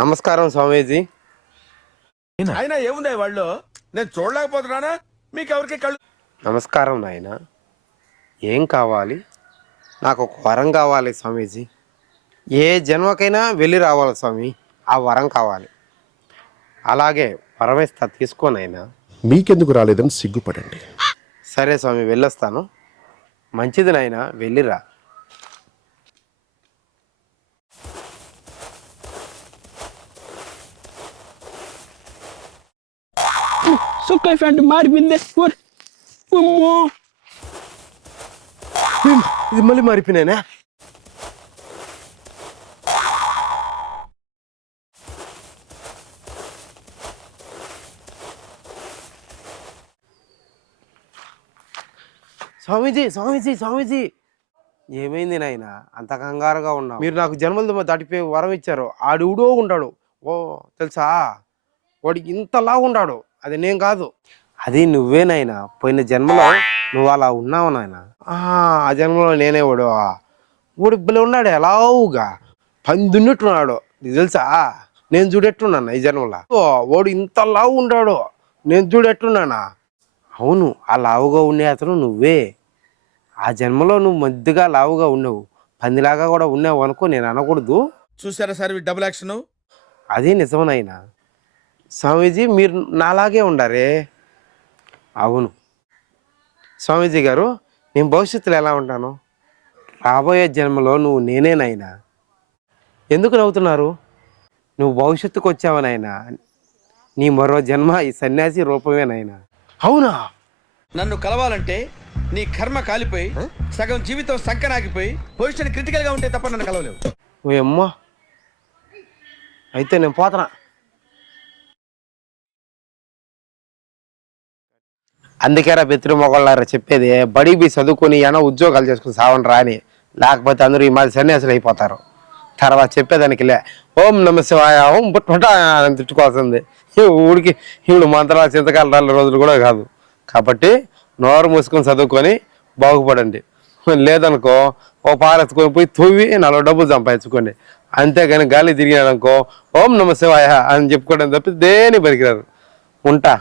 నమస్కారం స్వామీజీ. అయినా ఏముంది వాళ్ళు, నేను చూడలేకపోతున్నానా? మీకెవరికి కళ్ళు? నమస్కారం నాయన. ఏం కావాలి? నాకు ఒక వరం కావాలి స్వామీజీ. ఏ జన్మకైనా వెళ్ళి రావాలి స్వామి, ఆ వరం కావాలి. అలాగే వరమిస్తా, తీసుకోనైనా. మీకెందుకు రాలేదని సిగ్గుపడండి. సరే స్వామి, వెళ్ళొస్తాను. మంచిది నాయన, వెళ్ళిరా. Suka ఫ్యాంట్ మారిపోయింది. ఇది మళ్ళీ మారిపోయినానా? స్వామీజీ స్వామీజీ స్వామీజీ, ఏమైంది నాయన అంత కంగారుగా ఉన్నావు? మీరు నాకు జన్మలు దాటిపోయి వరం ఇచ్చారు. ఆడుడో ఉంటాడు. ఓ తెలుసా, వాడికి ఇంతలా ఉన్నాడు. అది నేను కాదు, అది నువ్వేనాయనా. పోయిన జన్మలో నువ్వు అలా ఉన్నావు నాయన. ఆ జన్మలో నేనే వాడు. వాడు ఇబ్బలే ఉన్నాడు, ఎలావుగా పందున్నట్టున్నాడు. నీకు తెలుసా, నేను చూడెట్టున్నాను ఈ జన్మలో. వాడు ఇంత లావు ఉన్నాడు, నేను చూడెట్టున్నానా? అవును, ఆ లావుగా ఉండే అతను నువ్వే. ఆ జన్మలో నువ్వు మధ్యగా లావుగా ఉన్నావు, పందిలాగా కూడా ఉన్నావు అనుకో, నేను అనకూడదు. చూసారా సార్ డబుల్ యాక్షన్? అది నిజమనైనా. స్వామీజీ మీరు నాలాగే ఉండారే. అవును స్వామీజీ గారు, నేను భవిష్యత్తులో ఎలా ఉంటాను? రాబోయే జన్మలో నువ్వు నేనేనైనా. ఎందుకు నవ్వుతున్నారు? నువ్వు భవిష్యత్తుకు వచ్చావనైనా. నీ మరో జన్మ ఈ సన్యాసి రూపమేనైనా. అవునా? నన్ను కలవాలంటే నీ కర్మ కాలిపోయి సగం జీవితం సంకనాగిపోయి పొజిషన్ క్రిటికల్ గా ఉంటే తప్ప నన్ను కలవలేవు. ఓ అమ్మా, అయితే నేను పోతున్నా. అందుకేరా బెత్తిరి మొగళ్ళారా చెప్పేది, బడి బి చదువుకొని ఏమన్నా ఉద్యోగాలు చేసుకుని సావని రాని. లేకపోతే అందరూ ఈ మాది సన్యాసులు అయిపోతారు. తర్వాత చెప్పేదానికి లే, ఓం నమ శివాయ, ఓం పుట్ట అని తిట్టుకోవాల్సింది. ఊడికి ఇప్పుడు మంత్రాలు చింతకాల రాళ్ళ రోజులు కూడా కాదు. కాబట్టి నోరు మూసుకొని చదువుకొని బాగుపడండి. లేదనుకో ఓ పారెత్తుకొని పోయి తవ్వి 4 డబ్బులు సంపాదించుకోండి. అంతేగాని గాలి తిరిగినాడనుకో ఓం నమ శివాయ అని చెప్పుకోవడం తప్పి దేని పనికిరారు. ఉంటా.